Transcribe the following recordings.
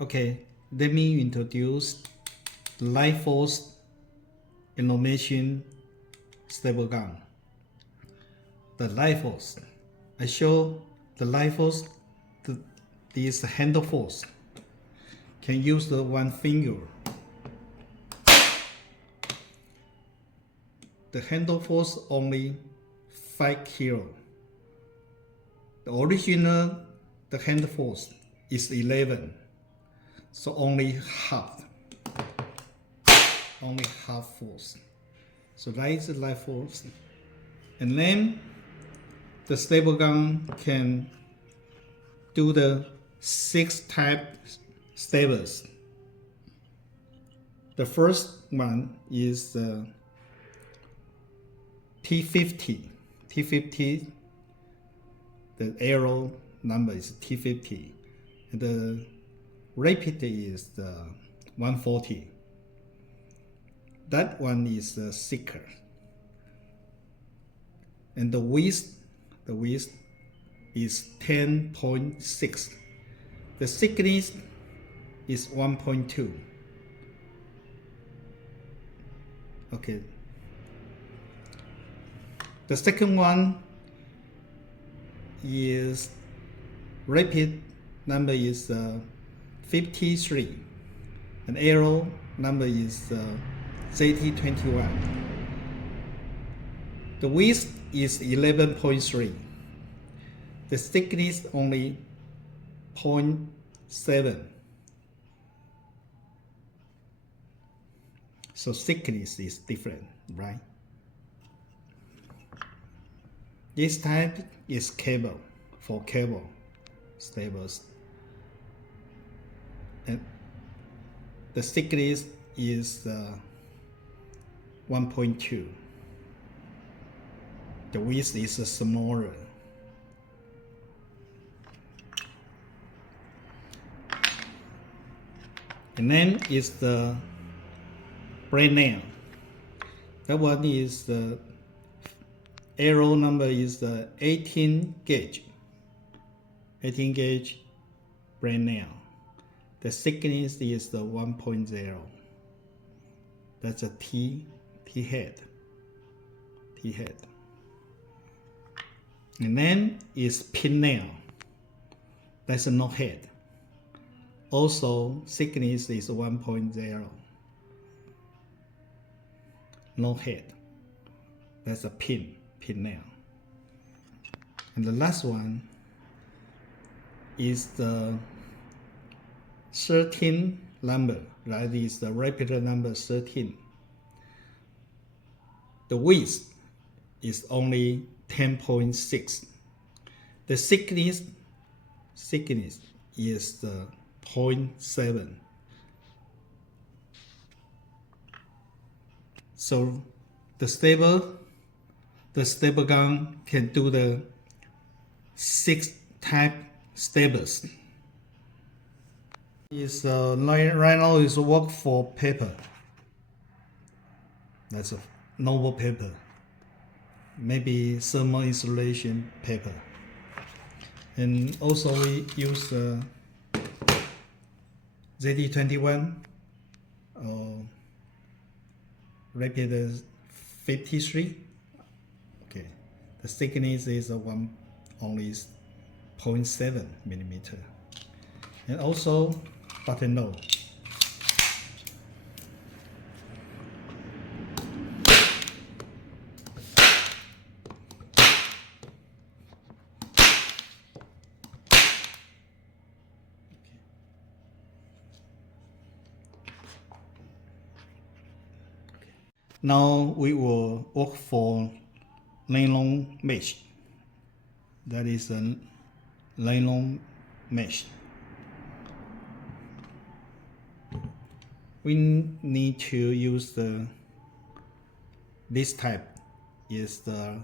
Okay, let me introduce light force illumination stable gun. The light force. I show the light force, this handle force. Can use the one finger. The handle force only 5 kilo. The original the handle force is 11. So only half force. So that is the light force. And then the stable gun can do the 6 type stables. The first one is the T50. T50, the arrow number is T50. And the rapid is the 140. That one is thicker. And the width is 10.6. The thickness is 1.2. Okay. The second one is rapid number is 53. And arrow number is ZT21. The width is 11.3. The thickness only 0.7. So thickness is different, right? This type is cable, for cable stables. And the thickness is 1.2. The width is smaller. And then is the brand name. That one is the arrow number is the 18 gauge. 18 gauge brand name. The thickness is the 1.0. That's a T head. And then is pin nail. That's a no head. Also, thickness is 1.0. No head. That's a pin nail. And the last one is the 13 number. That is the repeater number 13. The width is only 10.6. The thickness is the 0.7. So the stable gun can do the 6 type stables. Right now is work for paper. That's a noble paper. Maybe thermal insulation paper. And also we use the ZT21 or rapid 53. Okay, the thickness is only 0.7 millimeter. And also button nose. Now we will work for nylon mesh. That is a nylon mesh. We need to use this type is the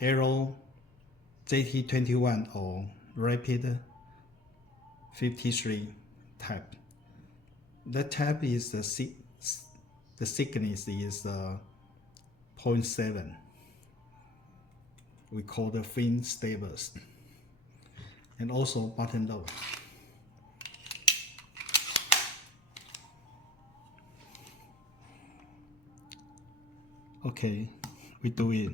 arrow ZT21 or rapid 53 type. That type is the thickness is 0.7. We call the thin stables. And also button nose. Okay, we do it.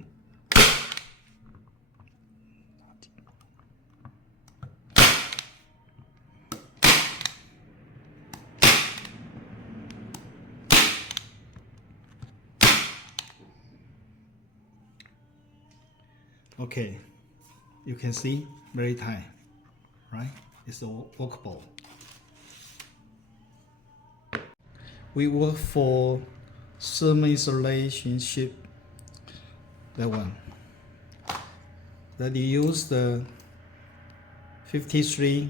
Okay, you can see very tight, right? It's all workable. We work for thermal isolation ship, that one. That you use the 53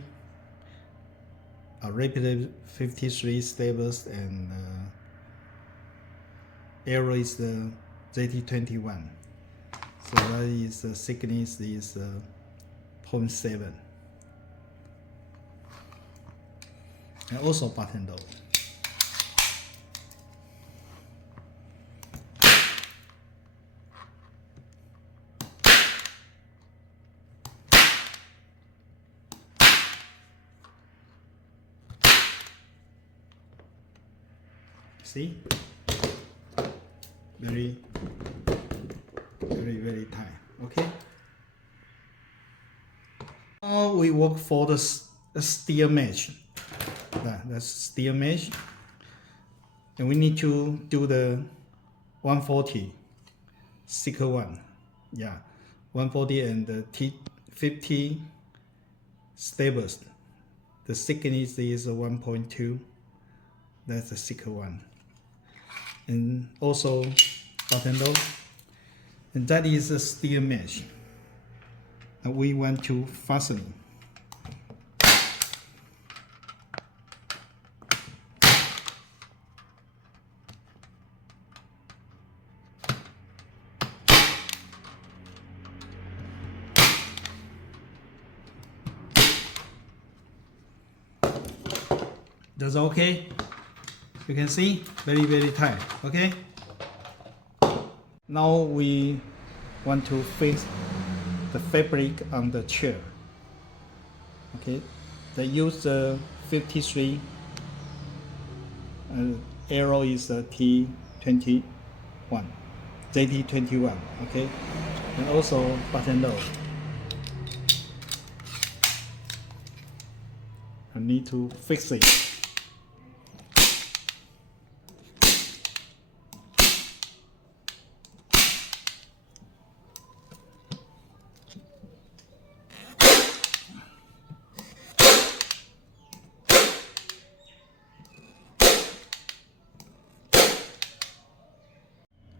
repeated 53 stables, and arrow is the ZT21. So that is the thickness is 0.7, and also button door. See, very tight. Okay. Now we work for the steel mesh. That's steel mesh, and we need to do the 140 thicker one. Yeah, 140 and the T50 stables. The thickness is 1.2. That's the thicker one, and also button door. And that is a steel mesh. And we want to fasten it. That's okay. You can see very tight. Okay. Now we want to fix the fabric on the chair. Okay. They use the 53. Arrow is the T21, ZT21. Okay. And also button door. I need to fix it.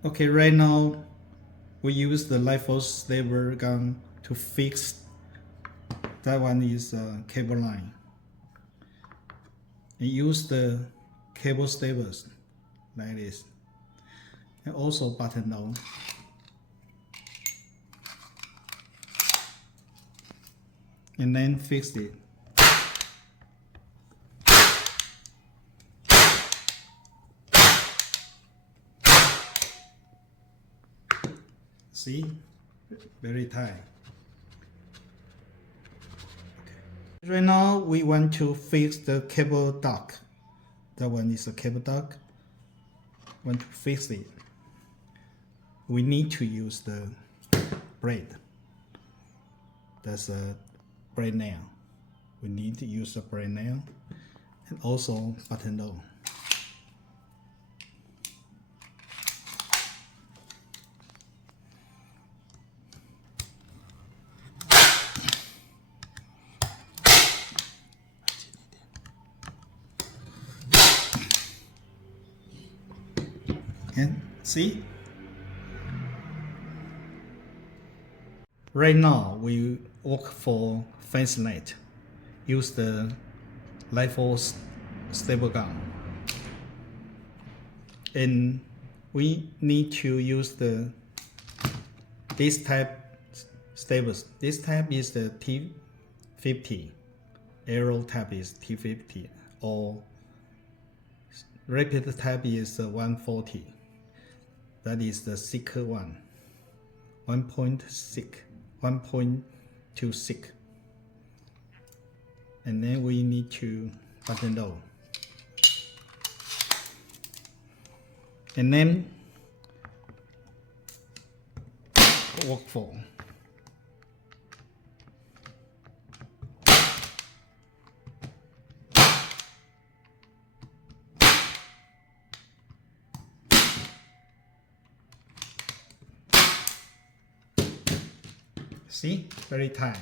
Okay, right now we use the light force stable gun to fix. That one is a cable line. And use the cable stables like this, and also button down. And then fix it. See, very tight. Okay. Right now we want to fix the cable duct. That one is a cable duct. Want to fix it. We need to use the braid. That's a braid nail. We need to use a braid nail, and also button door. And see, right now we work for fence net. Use the light force stable gun, and we need to use this type stables. This type is the T50. Arrow type is T50, or rapid type is 140. That is the thicker one, 1.26. And then we need to button door. And then work for. See, very tight.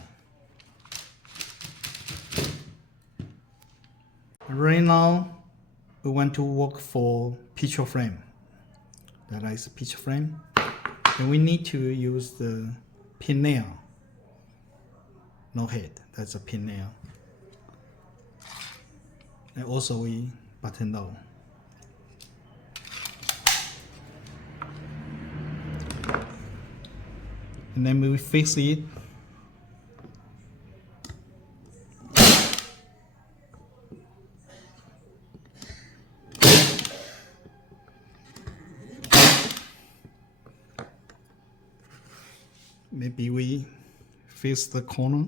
Right now, we want to work for picture frame. That is a picture frame. And we need to use the pin nail. No head, that's a pin nail. And also we button down. And then we fix it. Maybe we fix the corner.